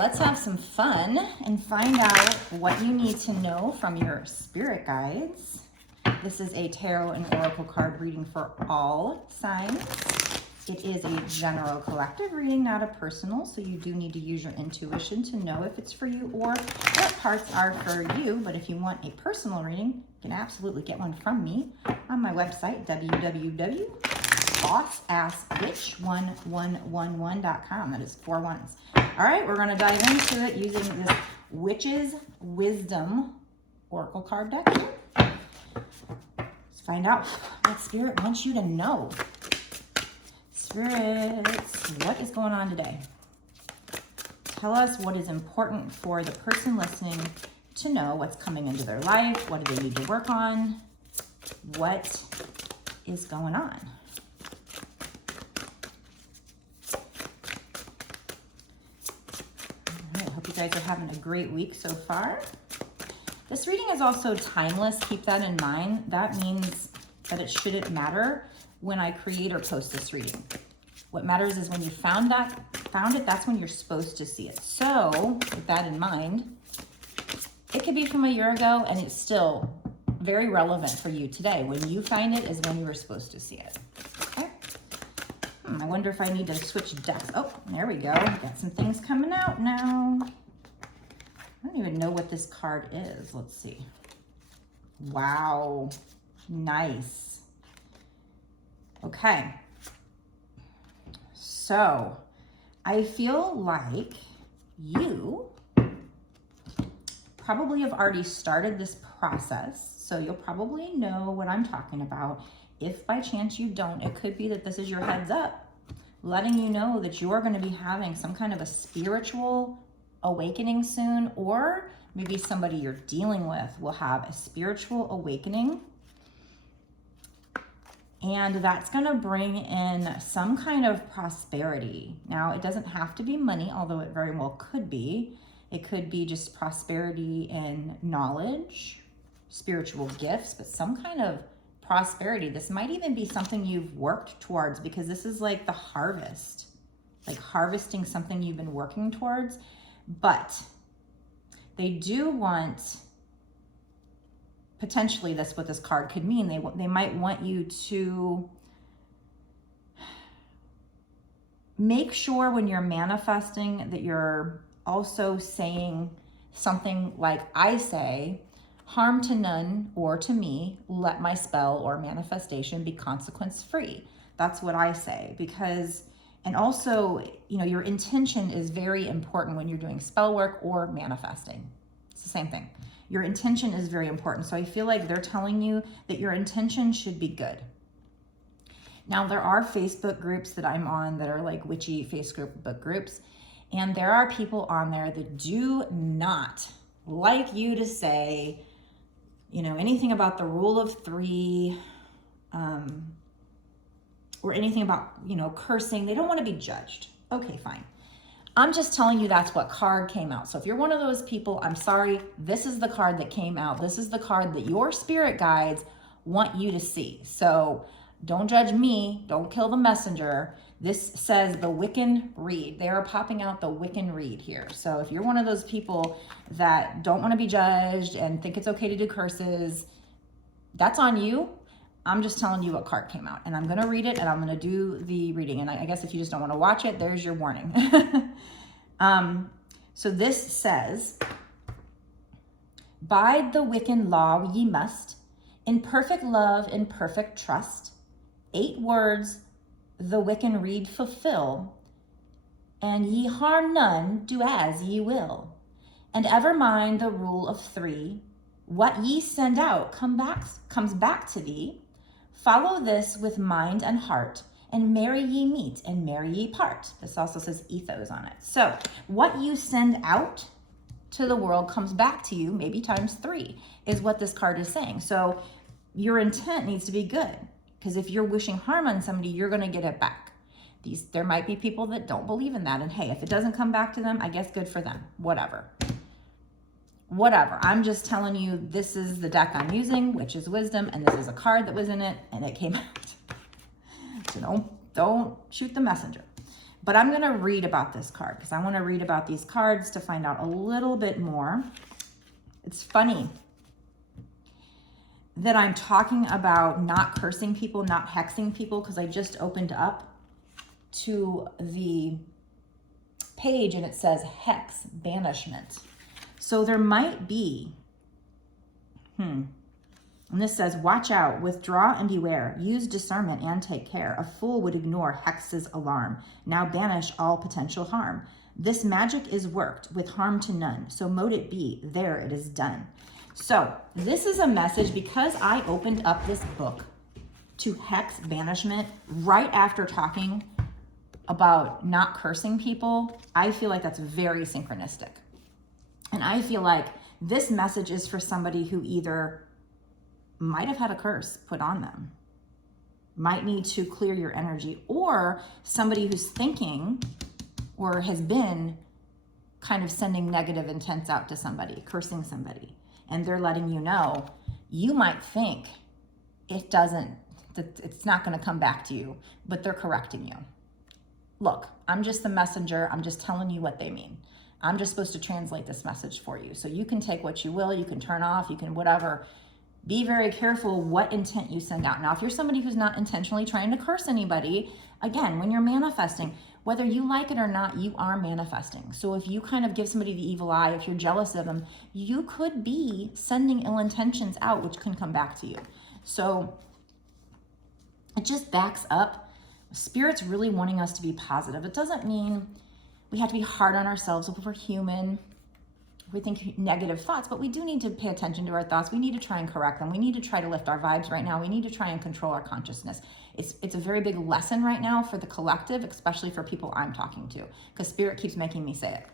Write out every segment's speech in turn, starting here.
let's have some fun and find out what you need to know from your spirit guides. This is a tarot and oracle card reading for all signs. It is a general collective reading, not a personal, so you do need to use your intuition to know if it's for you or what parts are for you. But if you want a personal reading, you can absolutely get one from me on my website, www.bossasswitch1111.com. That is 4 1s. All right, we're going to dive into it using this Witch's Wisdom oracle card deck here. Let's find out what Spirit wants you to know. Spirits, what is going on today? Tell us what is important for the person listening to know, what's coming into their life, what do they need to work on, what is going on. All right, hope you guys are having a great week so far. This reading is also timeless. Keep that in mind. That means that it shouldn't matter when I create or post this reading. What matters is when you found it, that's when you're supposed to see it. So with that in mind, it could be from a year ago and it's still very relevant for you today. When you find it is when you were supposed to see it. Okay. I wonder if I need to switch decks. Oh, there we go. Got some things coming out now. I don't even know what this card is. Let's see. Wow. Nice. Okay, so I feel like you probably have already started this process, so you'll probably know what I'm talking about. If by chance you don't, it could be that this is your heads up, letting you know that you're going to be having some kind of a spiritual awakening soon, or maybe somebody you're dealing with will have a spiritual awakening. And that's going to bring in some kind of prosperity. Now, it doesn't have to be money, although it very well could be. It could be just prosperity in knowledge, spiritual gifts, but some kind of prosperity. This might even be something you've worked towards, because this is like the harvest, like harvesting something you've been working towards. But they do want... potentially that's what this card could mean. They might want you to make sure when you're manifesting that you're also saying something like I say, harm to none or to me, let my spell or manifestation be consequence free. That's what I say, because, and also, you know, your intention is very important when you're doing spell work or manifesting. It's the same thing. Your intention is very important. So I feel like they're telling you that your intention should be good. Now, there are Facebook groups that I'm on that are like witchy Facebook groups. And there are people on there that do not like you to say, you know, anything about the rule of 3, or anything about, you know, cursing. They don't want to be judged. Okay, fine. I'm just telling you that's what card came out. So if you're one of those people, I'm sorry, this is the card that came out. This is the card that your spirit guides want you to see. So don't judge me. Don't kill the messenger. This says the Wiccan Reed. They are popping out the Wiccan Reed here. So if you're one of those people that don't want to be judged and think it's okay to do curses, that's on you. I'm just telling you what card came out, and I'm going to read it and I'm going to do the reading. And I guess if you just don't want to watch it, there's your warning. So this says, by the Wiccan law ye must, in perfect love and perfect trust, 8 words the Wiccan Reed fulfill, and ye harm none, do as ye will. And ever mind the rule of 3, what ye send out comes back to thee. Follow this with mind and heart, and merry ye meet and merry ye part. This also says ethos on it. So what you send out to the world comes back to you, maybe times 3, is what this card is saying. So your intent needs to be good, because if you're wishing harm on somebody, you're going to get it back. There might be people that don't believe in that, and hey, if it doesn't come back to them, I guess good for them. Whatever. I'm just telling you, this is the deck I'm using, which is Wisdom, and this is a card that was in it, and it came out. So don't shoot the messenger. But I'm going to read about this card because I want to read about these cards to find out a little bit more. It's funny that I'm talking about not cursing people, not hexing people, because I just opened up to the page and it says hex, banishment. So there might be, and this says, watch out, withdraw and beware, use discernment and take care. A fool would ignore hex's alarm. Now banish all potential harm. This magic is worked with harm to none. So mote it be, there it is done. So this is a message because I opened up this book to hex banishment right after talking about not cursing people. I feel like that's very synchronistic. And I feel like this message is for somebody who either might have had a curse put on them, might need to clear your energy, or somebody who's thinking or has been kind of sending negative intents out to somebody, cursing somebody. And they're letting you know, you might think it's not going to come back to you, but they're correcting you. Look, I'm just the messenger. I'm just telling you what they mean. I'm just supposed to translate this message for you. So you can take what you will, you can turn off, you can whatever. Be very careful what intent you send out. Now, if you're somebody who's not intentionally trying to curse anybody, again, when you're manifesting, whether you like it or not, you are manifesting. So if you kind of give somebody the evil eye, if you're jealous of them, you could be sending ill intentions out, which can come back to you. So it just backs up. Spirit's really wanting us to be positive. It doesn't mean we have to be hard on ourselves if we're human. We think negative thoughts, but we do need to pay attention to our thoughts. We need to try and correct them. We need to try to lift our vibes right now. We need to try and control our consciousness. It's a very big lesson right now for the collective, especially for people I'm talking to, because Spirit keeps making me say it.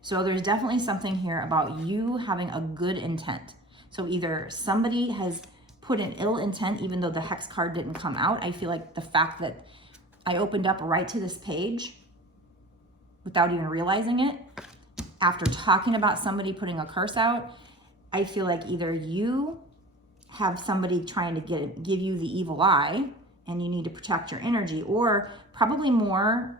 So there's definitely something here about you having a good intent. So either somebody has put an ill intent, even though the hex card didn't come out. I feel like the fact that I opened up right to this page without even realizing it, after talking about somebody putting a curse out, I feel like either you have somebody trying to give you the evil eye and you need to protect your energy, or probably more,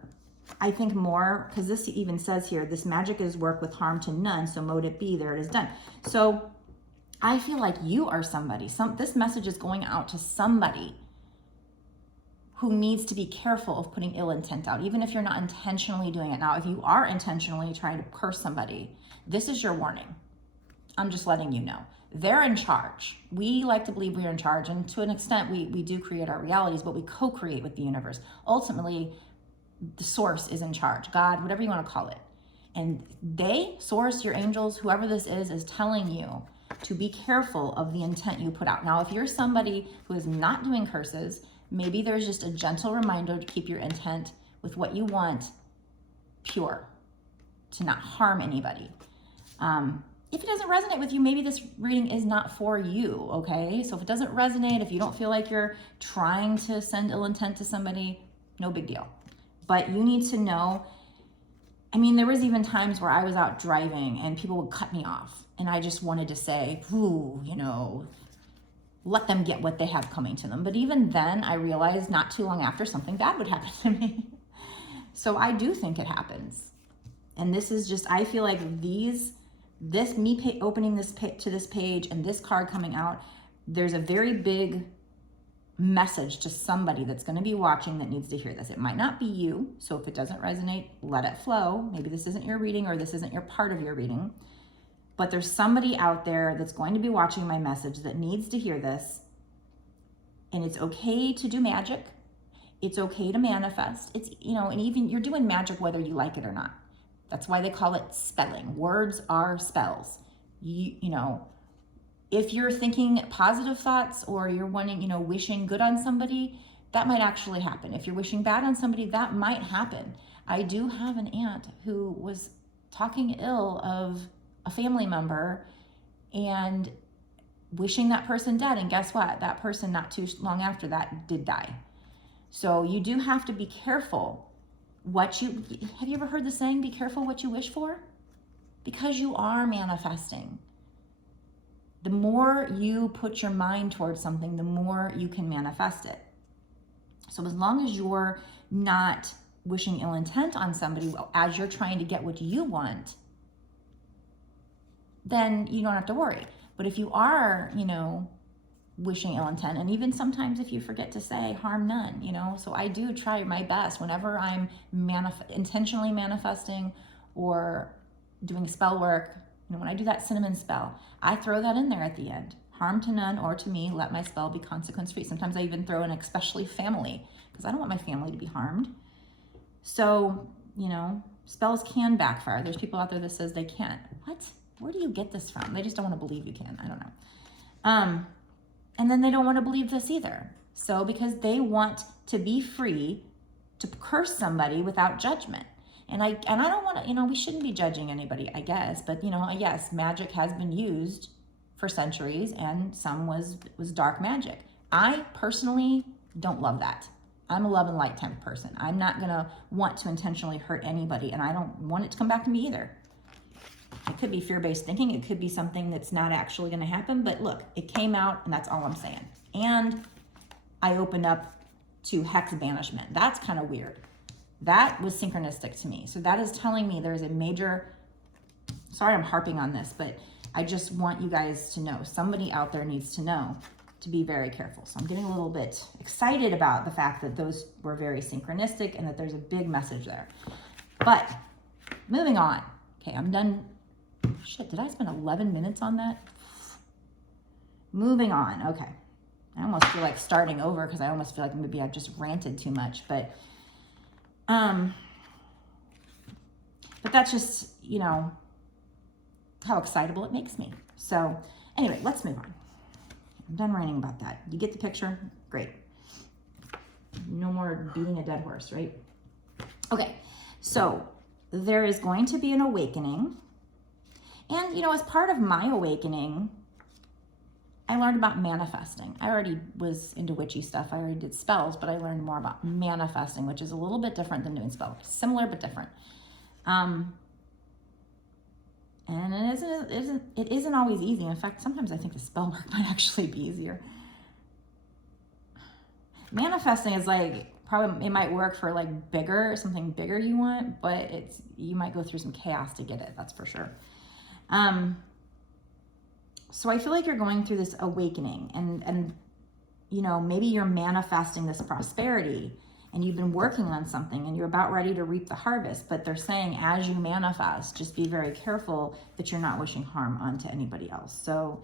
I think more, because this even says here, this magic is work with harm to none, so mote it be, there it is done. So I feel like you are somebody, this message is going out to somebody who needs to be careful of putting ill intent out, even if you're not intentionally doing it. Now, if you are intentionally trying to curse somebody, this is your warning. I'm just letting you know. They're in charge. We like to believe we're in charge, and to an extent, we do create our realities, but we co-create with the universe. Ultimately, the source is in charge, God, whatever you want to call it. And they, source, your angels, whoever this is telling you to be careful of the intent you put out. Now, if you're somebody who is not doing curses, maybe there's just a gentle reminder to keep your intent with what you want pure, to not harm anybody. If it doesn't resonate with you, maybe this reading is not for you, okay? So if it doesn't resonate, if you don't feel like you're trying to send ill intent to somebody, no big deal. But you need to know, I mean, there was even times where I was out driving and people would cut me off. And I just wanted to say, ooh, let them get what they have coming to them. But even then, I realized not too long after, something bad would happen to me. So I do think it happens. And this is just, I feel like opening this to this page and this card coming out, there's a very big message to somebody that's going to be watching that needs to hear this. It might not be you. So if it doesn't resonate, let it flow. Maybe this isn't your reading, or this isn't your part of your reading. But there's somebody out there that's going to be watching my message that needs to hear this. And it's okay to do magic. It's okay to manifest. It's, and even you're doing magic whether you like it or not. That's why they call it spelling. Words are spells. If you're thinking positive thoughts, or you're wanting, wishing good on somebody, that might actually happen. If you're wishing bad on somebody, that might happen. I do have an aunt who was talking ill of a family member and wishing that person dead. And guess what? That person not too long after that did die. So you do have to be careful have you ever heard the saying, be careful what you wish for? Because you are manifesting. The more you put your mind towards something, the more you can manifest it. So as long as you're not wishing ill intent on somebody as you're trying to get what you want, then you don't have to worry. But if you are, you know, wishing ill intent, and even sometimes if you forget to say harm none, you know, so I do try my best whenever I'm intentionally manifesting or doing spell work. You know, when I do that cinnamon spell, I throw that in there at the end. Harm to none or to me, let my spell be consequence free. Sometimes I even throw in especially family, because I don't want my family to be harmed. So, you know, spells can backfire. There's people out there that says they can't. What? Where do you get this from? They just don't want to believe you can. I don't know. And then they don't want to believe this either. So because they want to be free to curse somebody without judgment. And I don't want to, you know, we shouldn't be judging anybody, I guess. But, you know, yes, magic has been used for centuries, and some was dark magic. I personally don't love that. I'm a love and light type of person. I'm not going to want to intentionally hurt anybody, and I don't want it to come back to me either. It could be fear-based thinking. It could be something that's not actually going to happen. But look, it came out, and that's all I'm saying. And I opened up to hex banishment. That's kind of weird. That was synchronistic to me. So that is telling me there's a major, sorry I'm harping on this, but I just want you guys to know, somebody out there needs to know to be very careful. So I'm getting a little bit excited about the fact that those were very synchronistic and that there's a big message there. But moving on. Okay, I'm done. Shit, did I spend 11 minutes on that? Moving on. Okay. I almost feel like starting over because I almost feel like maybe I've just ranted too much, but that's just, you know, how excitable it makes me. So anyway, let's move on. I'm done ranting about that. You get the picture? Great. No more beating a dead horse, right? Okay, so there is going to be an awakening. And, you know, as part of my awakening, I learned about manifesting. I already was into witchy stuff. I already did spells, but I learned more about manifesting, which is a little bit different than doing spells. Similar, but different. And it isn't always easy. In fact, sometimes I think the spell work might actually be easier. Manifesting is like, probably it might work for like something bigger you want, but you might go through some chaos to get it. That's for sure. So I feel like you're going through this awakening, and you know, maybe you're manifesting this prosperity and you've been working on something and you're about ready to reap the harvest, but they're saying as you manifest, just be very careful that you're not wishing harm onto anybody else. So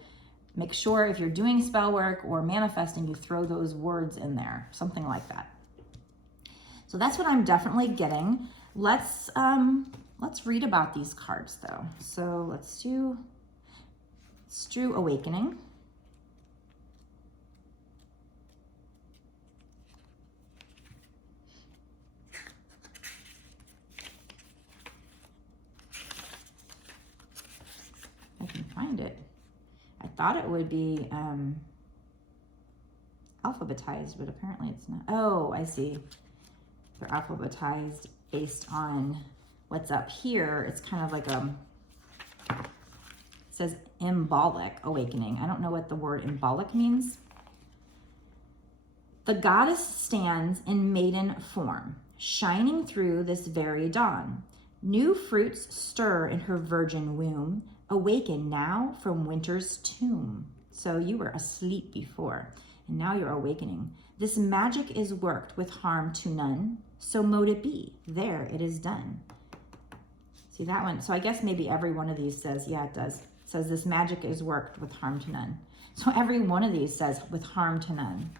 make sure if you're doing spell work or manifesting, you throw those words in there, something like that. So that's what I'm definitely getting. Let's read about these cards though. So let's do Awakening. I can find it. I thought it would be alphabetized, but apparently it's not. Oh, I see. They're alphabetized based on what's up here. It's kind of like it says embolic awakening. I don't know what the word embolic means. The goddess stands in maiden form, shining through this very dawn. New fruits stir in her virgin womb, awaken now from winter's tomb. So you were asleep before, and now you're awakening. This magic is worked with harm to none, so mote it be, there it is done. See that one? So I guess maybe every one of these says, yeah, it does. It says this magic is worked with harm to none. So every one of these says with harm to none.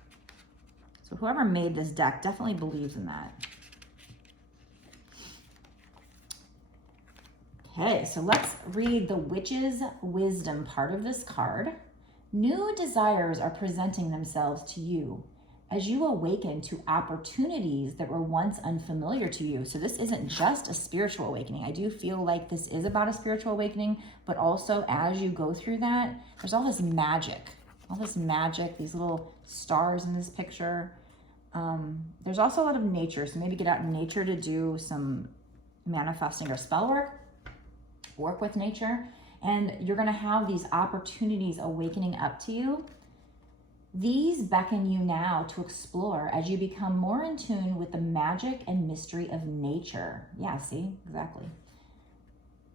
So whoever made this deck definitely believes in that. Okay, so let's read the Witch's Wisdom part of this card. New desires are presenting themselves to you as you awaken to opportunities that were once unfamiliar to you. So this isn't just a spiritual awakening. I do feel like this is about a spiritual awakening, but also as you go through that, there's all this magic, these little stars in this picture. There's also a lot of nature, so maybe get out in nature to do some manifesting or spell work with nature, and you're gonna have these opportunities awakening up to you These beckon you now to explore as you become more in tune with the magic and mystery of nature. Yeah, see, exactly.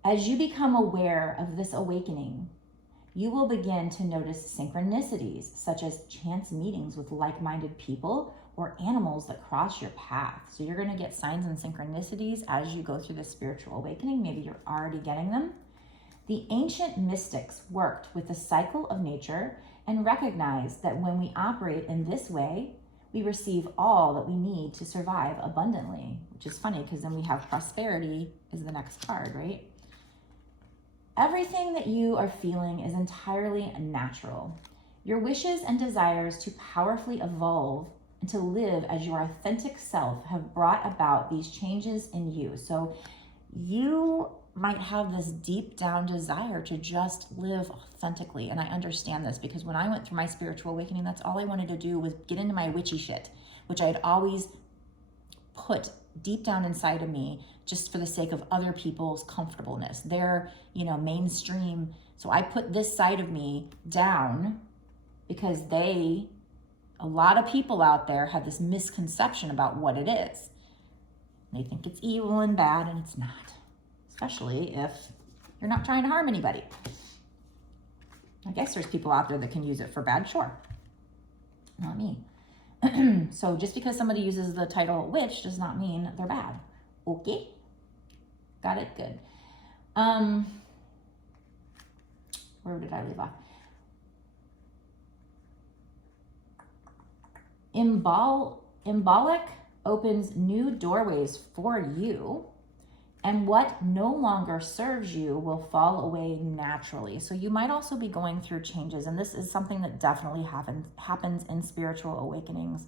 As you become aware of this awakening, you will begin to notice synchronicities, such as chance meetings with like-minded people or animals that cross your path. So you're going to get signs and synchronicities as you go through this spiritual awakening. Maybe you're already getting them. The ancient mystics worked with the cycle of nature and recognized that when we operate in this way, we receive all that we need to survive abundantly, which is funny because then we have prosperity is the next card, right? Everything that you are feeling is entirely natural. Your wishes and desires to powerfully evolve and to live as your authentic self have brought about these changes in you. So you might have this deep down desire to just live authentically. And I understand this because when I went through my spiritual awakening, that's all I wanted to do was get into my witchy shit, which I had always put deep down inside of me just for the sake of other people's comfortableness. They're, mainstream. So I put this side of me down because a lot of people out there have this misconception about what it is. They think it's evil and bad, and it's not. Especially if you're not trying to harm anybody. I guess there's people out there that can use it for bad, sure. Not me. So just because somebody uses the title witch does not mean they're bad. Okay? Got it? Good. Where did I leave off? Embolic opens new doorways for you, and what no longer serves you will fall away naturally. So you might also be going through changes, and this is something that definitely happens in spiritual awakenings.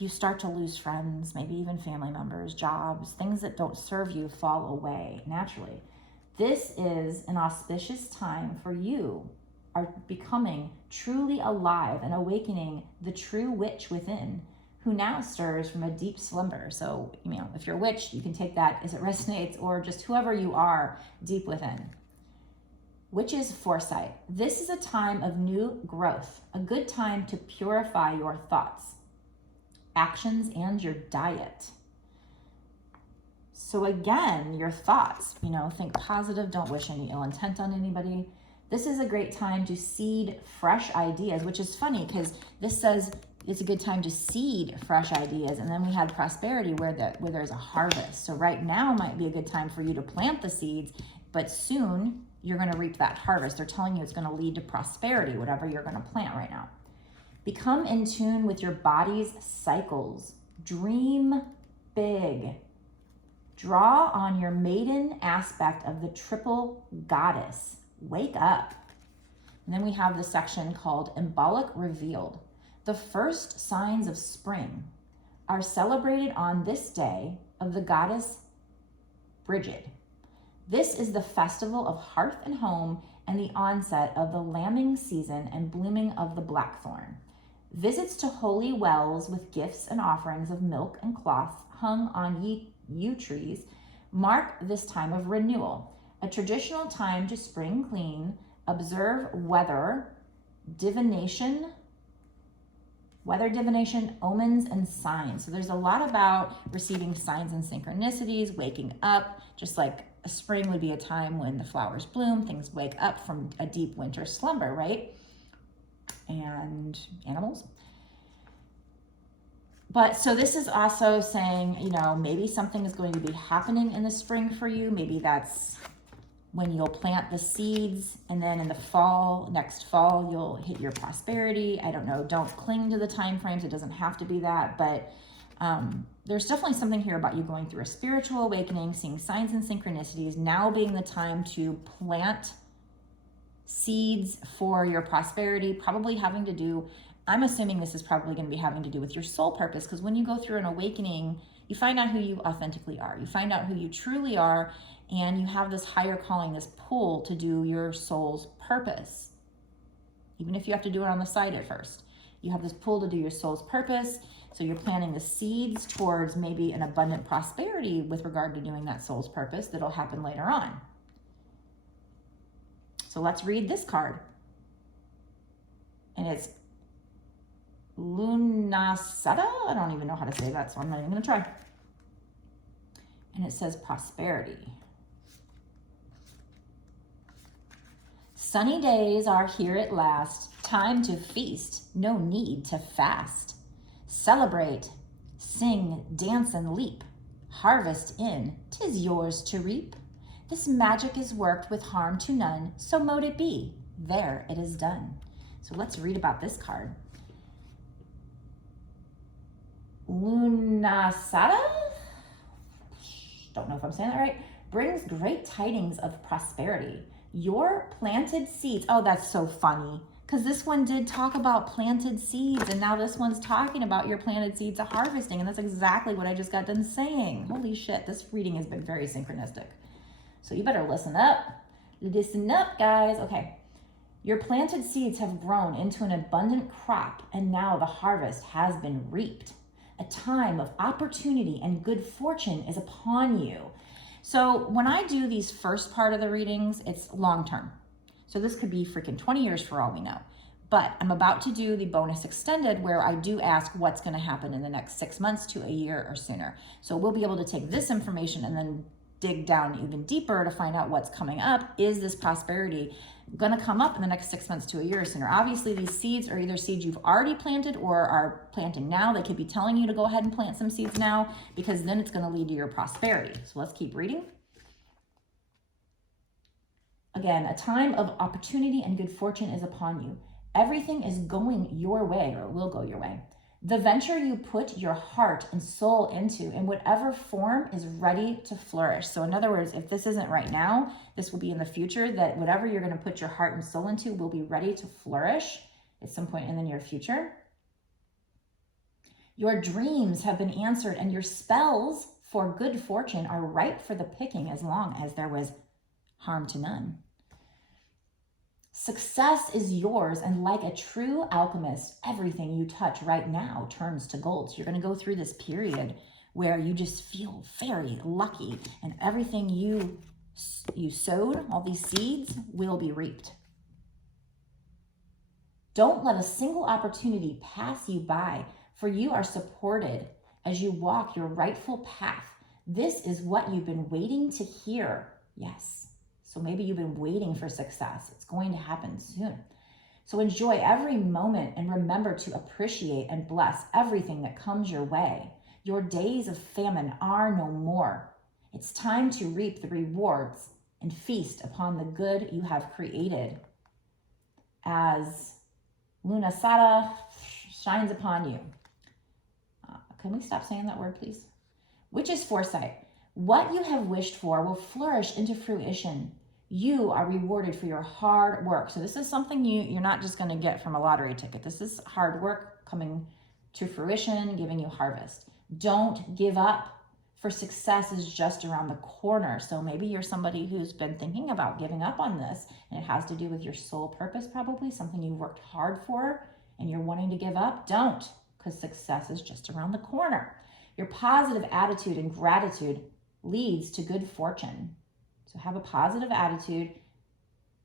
You start to lose friends, maybe even family members, jobs, things that don't serve you fall away naturally. This is an auspicious time for you are becoming truly alive and awakening the true witch within, who now stirs from a deep slumber. So, if you're a witch, you can take that as it resonates, or just whoever you are deep within. Witch's foresight. This is a time of new growth, a good time to purify your thoughts, actions, and your diet. So again, your thoughts, think positive, don't wish any ill intent on anybody. This is a great time to seed fresh ideas, which is funny because this says it's a good time to seed fresh ideas. And then we had prosperity where there's a harvest. So right now might be a good time for you to plant the seeds, but soon you're going to reap that harvest. They're telling you it's going to lead to prosperity, whatever you're going to plant right now. Become in tune with your body's cycles. Dream big. Draw on your maiden aspect of the triple goddess. Wake up. And then we have the section called Embolic Revealed. The first signs of spring are celebrated on this day of the goddess Brigid. This is the festival of hearth and home and the onset of the lambing season and blooming of the blackthorn. Visits to holy wells with gifts and offerings of milk and cloth hung on yew trees mark this time of renewal, a traditional time to spring clean, observe weather divination, omens, and signs. So there's a lot about receiving signs and synchronicities, waking up, just like a spring would be a time when the flowers bloom, things wake up from a deep winter slumber, right? And animals. But so this is also saying, maybe something is going to be happening in the spring for you. Maybe that's when you'll plant the seeds, and then in the fall, next fall, you'll hit your prosperity. I don't know. Don't cling to the time frames. It doesn't have to be that, but there's definitely something here about you going through a spiritual awakening, seeing signs and synchronicities, now being the time to plant seeds for your prosperity, probably having to do, I'm assuming this is probably going to be having to do with your soul purpose, because when you go through an awakening, you find out who you authentically are. You find out who you truly are, and you have this higher calling, this pull to do your soul's purpose. Even if you have to do it on the side at first. You have this pull to do your soul's purpose, so you're planting the seeds towards maybe an abundant prosperity with regard to doing that soul's purpose that'll happen later on. So let's read this card. And it's Lunasada. I don't even know how to say that, so I'm not even going to try. And it says prosperity. Sunny days are here at last. Time to feast, no need to fast. Celebrate, sing, dance, and leap. Harvest in, 'tis yours to reap. This magic is worked with harm to none, so mote it be. There it is done. So let's read about this card. Lunasada, don't know if I'm saying that right, brings great tidings of prosperity. Your planted seeds, oh, that's so funny, because this one did talk about planted seeds, and now this one's talking about your planted seeds of harvesting, and that's exactly what I just got done saying. Holy shit, this reading has been very synchronistic. So you better listen up. Listen up, guys. Okay. Your planted seeds have grown into an abundant crop, and now the harvest has been reaped. A time of opportunity and good fortune is upon you. So when I do these first part of the readings, it's long term. So this could be freaking 20 years for all we know. But I'm about to do the bonus extended where I do ask what's going to happen in the next 6 months to a year or sooner. So we'll be able to take this information and then dig down even deeper to find out what's coming up. Is this prosperity going to come up in the next 6 months to a year or sooner? Obviously, these seeds are either seeds you've already planted or are planting now. They could be telling you to go ahead and plant some seeds now, because then it's going to lead to your prosperity. So let's keep reading. Again, a time of opportunity and good fortune is upon you. Everything is going your way, or it will go your way. The venture you put your heart and soul into, in whatever form, is ready to flourish. So in other words, if this isn't right now, this will be in the future, that whatever you're going to put your heart and soul into will be ready to flourish at some point in the near future. Your dreams have been answered, and your spells for good fortune are ripe for the picking, as long as there was harm to none. Success is yours, and like a true alchemist, everything you touch right now turns to gold. So you're going to go through this period where you just feel very lucky, and everything you sowed, all these seeds, will be reaped. Don't let a single opportunity pass you by, for you are supported as you walk your rightful path. This is what you've been waiting to hear. Yes. So maybe you've been waiting for success. It's going to happen soon. So enjoy every moment and remember to appreciate and bless everything that comes your way. Your days of famine are no more. It's time to reap the rewards and feast upon the good you have created, as Lunasada shines upon you. Can we stop saying that word, please? Which is foresight. What you have wished for will flourish into fruition. You are rewarded for your hard work. So this is something you're not just going to get from a lottery ticket. This is hard work coming to fruition, giving you harvest. Don't give up, for success is just around the corner. So maybe you're somebody who's been thinking about giving up on this, and it has to do with your soul purpose, probably something you've worked hard for and you're wanting to give up. Don't, because success is just around the corner. Your positive attitude and gratitude leads to good fortune. So have a positive attitude.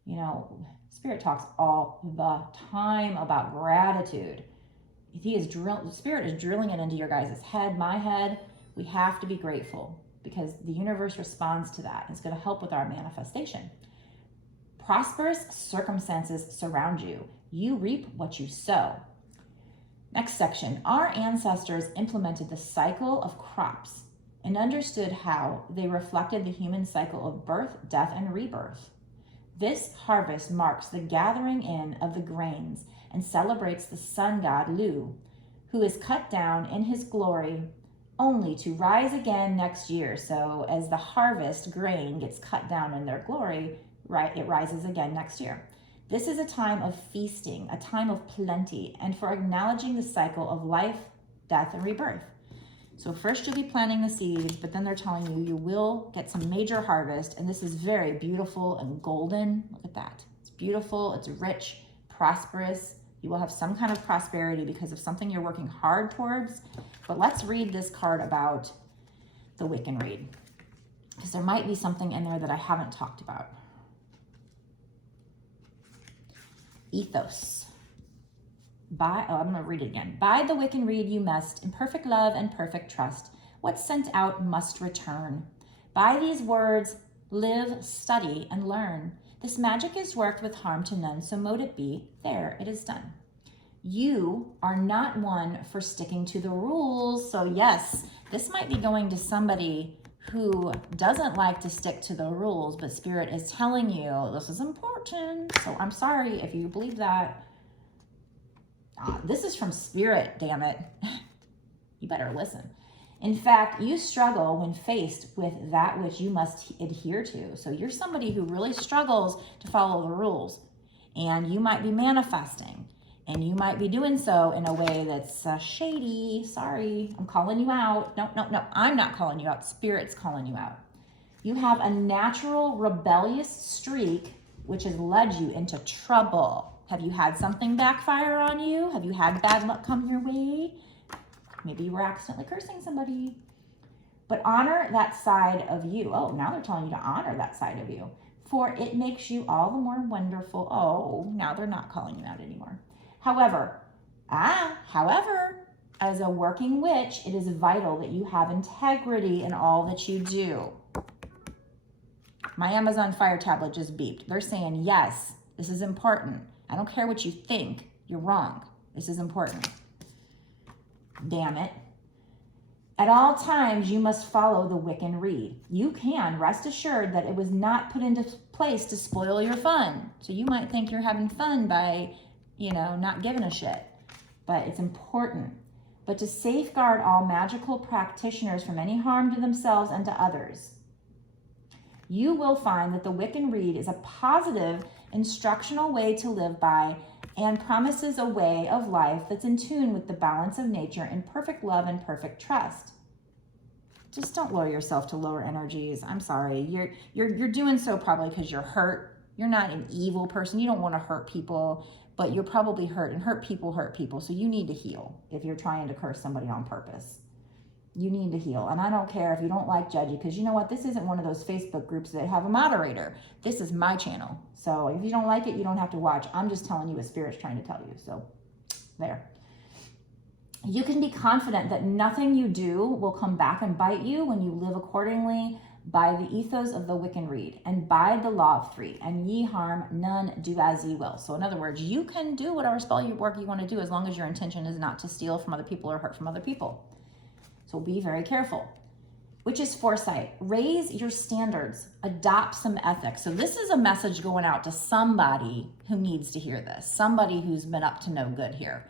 You know, Spirit talks all the time about gratitude. Spirit is drilling it into your guys' head, my head. We have to be grateful, because the universe responds to that. It's going to help with our manifestation. Prosperous circumstances surround you. You reap what you sow. Next section. Our ancestors implemented the cycle of crops and understood how they reflected the human cycle of birth, death, and rebirth. This harvest marks the gathering in of the grains and celebrates the sun god Lu, who is cut down in his glory only to rise again next year. So as the harvest grain gets cut down in their glory, right, it rises again next year. This is a time of feasting, a time of plenty, and for acknowledging the cycle of life, death, and rebirth. So first you'll be planting the seeds, but then they're telling you you will get some major harvest, and this is very beautiful and golden. Look at that. It's beautiful, it's rich, prosperous. You will have some kind of prosperity because of something you're working hard towards. But let's read this card about the Wiccan read, because there might be something in there that I haven't talked about. Ethos. I'm going to read it again. By the wick and reed you must, in perfect love and perfect trust. What's sent out must return. By these words, live, study, and learn. This magic is worked with harm to none, so mote it be. There, it is done. You are not one for sticking to the rules. So yes, this might be going to somebody who doesn't like to stick to the rules, but Spirit is telling you this is important. So I'm sorry if you believe that. This is from Spirit, damn it. You better listen. In fact, you struggle when faced with that which you must adhere to. So you're somebody who really struggles to follow the rules, and you might be manifesting, and you might be doing so in a way that's shady. Sorry, I'm calling you out. No, I'm not calling you out. Spirit's calling you out. You have a natural rebellious streak which has led you into trouble. Have you had something backfire on you? Have you had bad luck come your way? Maybe you were accidentally cursing somebody. But honor that side of you. Oh, now they're telling you to honor that side of you. For it makes you all the more wonderful. Oh, now they're not calling you out anymore. However, as a working witch, it is vital that you have integrity in all that you do. My Amazon Fire tablet just beeped. They're saying, yes, this is important. I don't care what you think. You're wrong. This is important. Damn it. At all times, you must follow the wick and reed. You can rest assured that it was not put into place to spoil your fun. So you might think you're having fun by, not giving a shit. But it's important. But to safeguard all magical practitioners from any harm to themselves and to others. You will find that the wick and reed is a positive instructional way to live by and promises a way of life that's in tune with the balance of nature in perfect love and perfect trust. Just don't lower yourself to lower energies. I'm sorry. You're doing so probably because you're hurt. You're not an evil person. You don't want to hurt people, but you're probably hurt, and hurt people. So you need to heal if you're trying to curse somebody on purpose. You need to heal. And I don't care if you don't like judgy, because you know what? This isn't one of those Facebook groups that have a moderator. This is my channel. So if you don't like it, you don't have to watch. I'm just telling you what Spirit's trying to tell you. So there. You can be confident that nothing you do will come back and bite you when you live accordingly by the ethos of the wick and reed and by the law of three, and ye harm none, do as ye will. So in other words, you can do whatever spell work you want to do as long as your intention is not to steal from other people or hurt from other people. So be very careful. Which is foresight. Raise your standards. Adopt some ethics. So this is a message going out to somebody who needs to hear this. Somebody who's been up to no good here.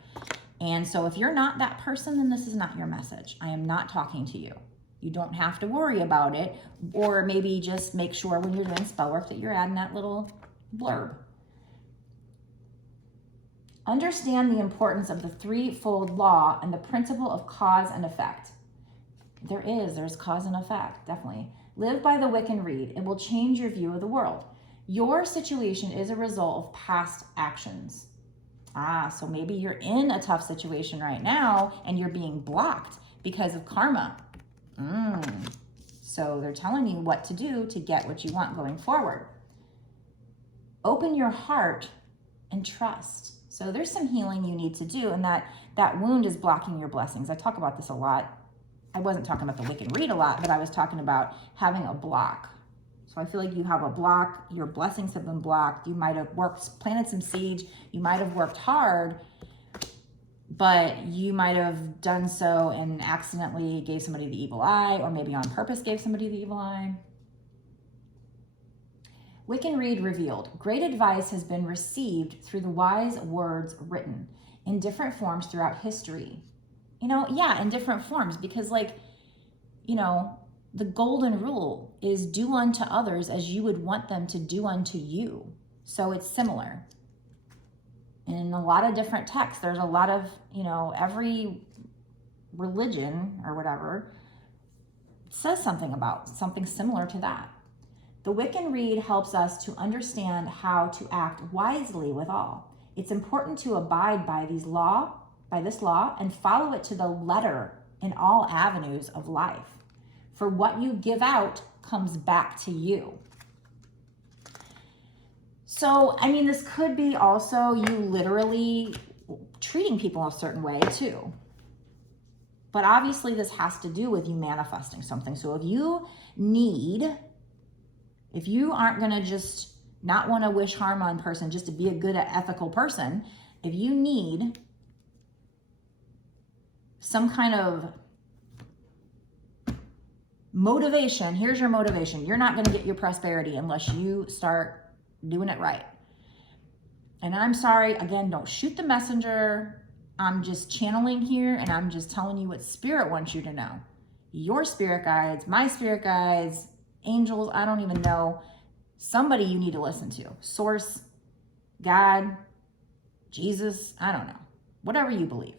And so if you're not that person, then this is not your message. I am not talking to you. You don't have to worry about it. Or maybe just make sure when you're doing spell work that you're adding that little blurb. Understand the importance of the threefold law and the principle of cause and effect. There's cause and effect, definitely. Live by the wick and reed. It will change your view of the world. Your situation is a result of past actions. So maybe you're in a tough situation right now and you're being blocked because of karma. So they're telling you what to do to get what you want going forward. Open your heart and trust. So there's some healing you need to do, and that wound is blocking your blessings. I talk about this a lot. I wasn't talking about the wick and reed a lot, but I was talking about having a block. So I feel like you have a block. Your blessings have been blocked. You might have planted some seeds. You might have worked hard, but you might have done so and accidentally gave somebody the evil eye, or maybe on purpose gave somebody the evil eye. Wick and reed revealed. Great advice has been received through the wise words written in different forms throughout history. In different forms, because the golden rule is do unto others as you would want them to do unto you. So it's similar. In a lot of different texts, there's a lot of, every religion or whatever says something about something similar to that. The wick and reed helps us to understand how to act wisely with all. It's important to abide by this law and follow it to the letter in all avenues of life. For what you give out comes back to you. So, this could be also you literally treating people a certain way too. But obviously this has to do with you manifesting something. So if you aren't going to just not want to wish harm on person just to be a good, ethical person, if you need some kind of motivation, here's your motivation. You're not going to get your prosperity unless you start doing it right. And I'm sorry, again, don't shoot the messenger. I'm just channeling here and I'm just telling you what spirit wants you to know. Your spirit guides, my spirit guides, angels, I don't even know. Somebody you need to listen to. Source, God, Jesus, I don't know. Whatever you believe.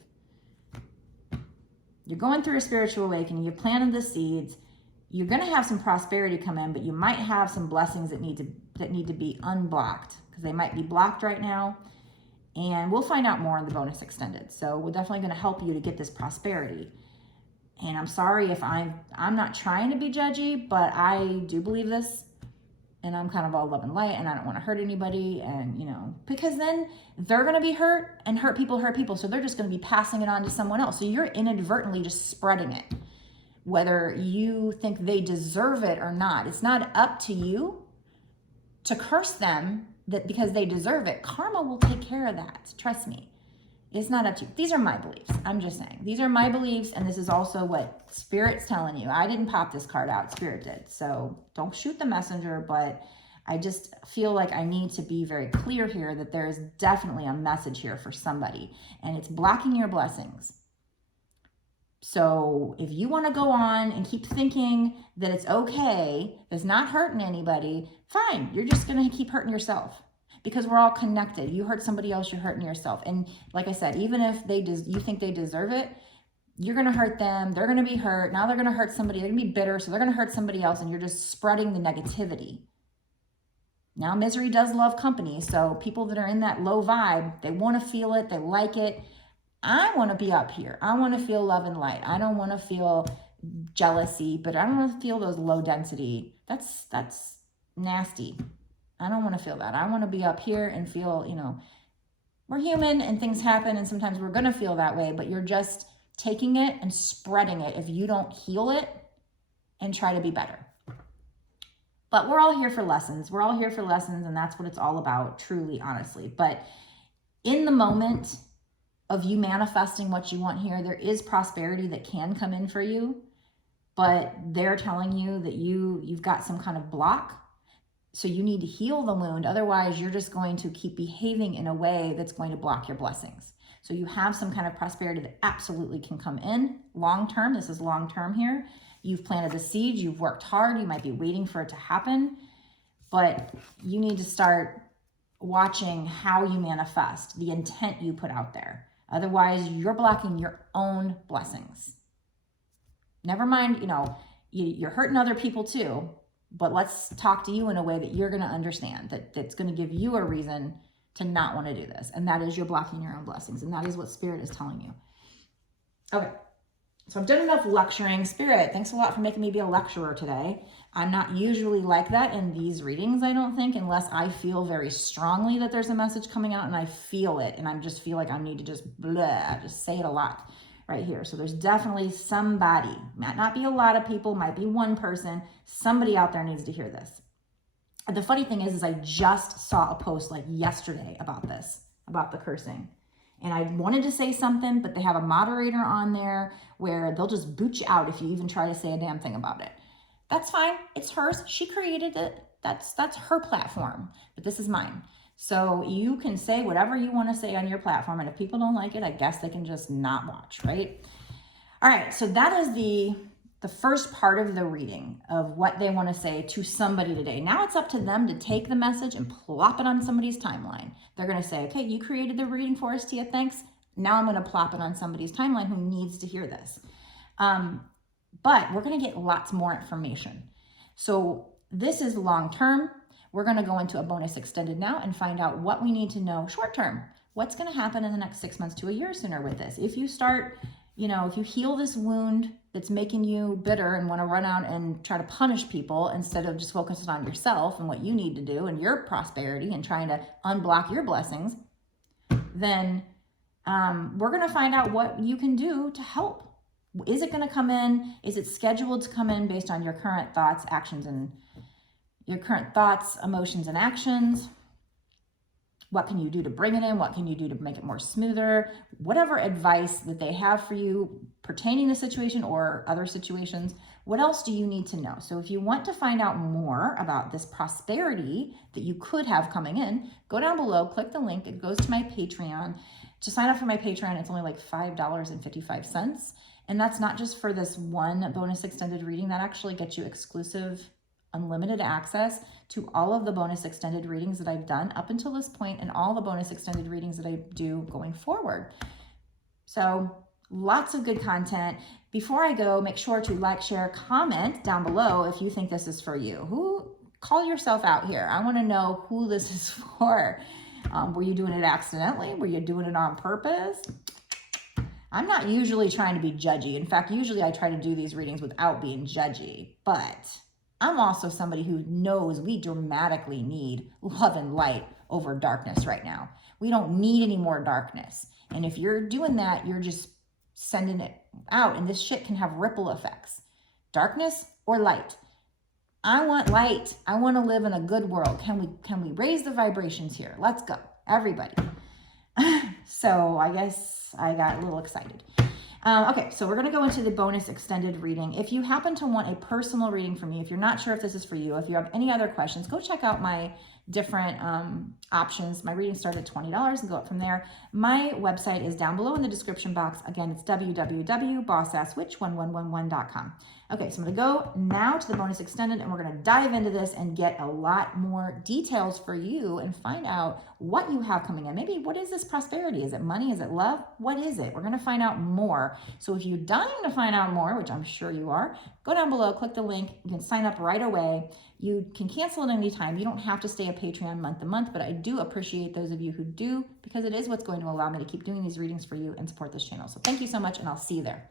You're going through a spiritual awakening. You planted the seeds. You're going to have some prosperity come in, but you might have some blessings that need to be unblocked because they might be blocked right now. And we'll find out more in the bonus extended. So we're definitely going to help you to get this prosperity. And I'm sorry if I'm not trying to be judgy, but I do believe this. And I'm kind of all love and light and I don't want to hurt anybody. And, because then they're going to be hurt and hurt people. So they're just going to be passing it on to someone else. So you're inadvertently just spreading it. Whether you think they deserve it or not, it's not up to you to curse them that because they deserve it. Karma will take care of that. Trust me. It's not up to you. These are my beliefs. I'm just saying. These are my beliefs, and this is also what Spirit's telling you. I didn't pop this card out. Spirit did. So don't shoot the messenger, but I just feel like I need to be very clear here that there is definitely a message here for somebody, and it's blocking your blessings. So if you want to go on and keep thinking that it's okay, that's not hurting anybody, fine. You're just going to keep hurting yourself because we're all connected. You hurt somebody else, you're hurting yourself. And like I said, even if you think they deserve it, you're going to hurt them. They're going to be hurt. Now they're going to hurt somebody. They're going to be bitter. So they're going to hurt somebody else. And you're just spreading the negativity. Now, misery does love company. So people that are in that low vibe, they want to feel it. They like it. I want to be up here. I want to feel love and light. I don't want to feel jealousy, but I don't want to feel those low density. That's nasty. I don't want to feel that. I want to be up here and feel, we're human and things happen and sometimes we're going to feel that way, but you're just taking it and spreading it if you don't heal it and try to be better. But we're all here for lessons. We're all here for lessons, and that's what it's all about, truly, honestly. But in the moment of you manifesting what you want here, there is prosperity that can come in for you, but they're telling you that you've got some kind of block. So you need to heal the wound. Otherwise, you're just going to keep behaving in a way that's going to block your blessings. So you have some kind of prosperity that absolutely can come in long-term. This is long-term here. You've planted the seeds. You've worked hard. You might be waiting for it to happen, but you need to start watching how you manifest, the intent you put out there. Otherwise, you're blocking your own blessings. Never mind, you're hurting other people too, but let's talk to you in a way that you're going to understand, that's going to give you a reason to not want to do this. And that is you're blocking your own blessings. And that is what Spirit is telling you. Okay. So I've done enough lecturing. Spirit, thanks a lot for making me be a lecturer today. I'm not usually like that in these readings, I don't think, unless I feel very strongly that there's a message coming out and I feel it. And I just feel like I need to just say it a lot right here. So there's definitely somebody, might not be a lot of people, might be one person, somebody out there needs to hear this. The funny thing is I just saw a post like yesterday about this, about the cursing. And I wanted to say something, but they have a moderator on there where they'll just boot you out if you even try to say a damn thing about it. That's fine. It's hers. She created it. That's her platform, but this is mine. So you can say whatever you want to say on your platform. And if people don't like it, I guess they can just not watch, right? All right. So that is the first part of the reading of what they want to say to somebody today. Now it's up to them to take the message and plop it on somebody's timeline. They're going to say, okay, you created the reading for us, Tia, thanks. Now I'm going to plop it on somebody's timeline who needs to hear this. But we're going to get lots more information. So this is long-term. We're going to go into a bonus extended now and find out what we need to know short-term. What's going to happen in the next 6 months to a year sooner with this? If you start, if you heal this wound that's making you bitter and want to run out and try to punish people instead of just focusing on yourself and what you need to do and your prosperity and trying to unblock your blessings, then we're going to find out what you can do to help. Is it going to come in? Is it scheduled to come in based on your current thoughts, actions, and your current thoughts, emotions, and actions? What can you do to bring it in? What can you do to make it more smoother? Whatever advice that they have for you pertaining to the situation or other situations, what else do you need to know? So if you want to find out more about this prosperity that you could have coming in, go down below, click the link. It goes to my Patreon. To sign up for my Patreon, it's only like $5.55. And that's not just for this one bonus extended reading. That actually gets you exclusive, unlimited access to all of the bonus extended readings that I've done up until this point and all the bonus extended readings that I do going forward. So lots of good content. Before I go, make sure to like, share, comment down below if you think this is for you. Call yourself out here. I want to know who this is for. Were you doing it accidentally? Were you doing it on purpose? I'm not usually trying to be judgy. In fact, usually I try to do these readings without being judgy, but I'm also somebody who knows we dramatically need love and light over darkness right now. We don't need any more darkness. And if you're doing that, you're just sending it out, and this shit can have ripple effects. Darkness or light. I want light. I want to live in a good world. Can we raise the vibrations here? Let's go, everybody. So I guess I got a little excited. Okay, so we're going to go into the bonus extended reading. If you happen to want a personal reading from me, if you're not sure if this is for you, if you have any other questions, go check out my different options. My readings start at $20 and go up from there. My website is down below in the description box. Again, it's www.bossasswitch1111.com. Okay, so I'm going to go now to the bonus extended, and we're going to dive into this and get a lot more details for you and find out what you have coming in. Maybe what is this prosperity? Is it money? Is it love? What is it? We're going to find out more. So if you're dying to find out more, which I'm sure you are, go down below, click the link. You can sign up right away. You can cancel at any time. You don't have to stay a Patreon month to month, but I do appreciate those of you who do, because it is what's going to allow me to keep doing these readings for you and support this channel. So thank you so much, and I'll see you there.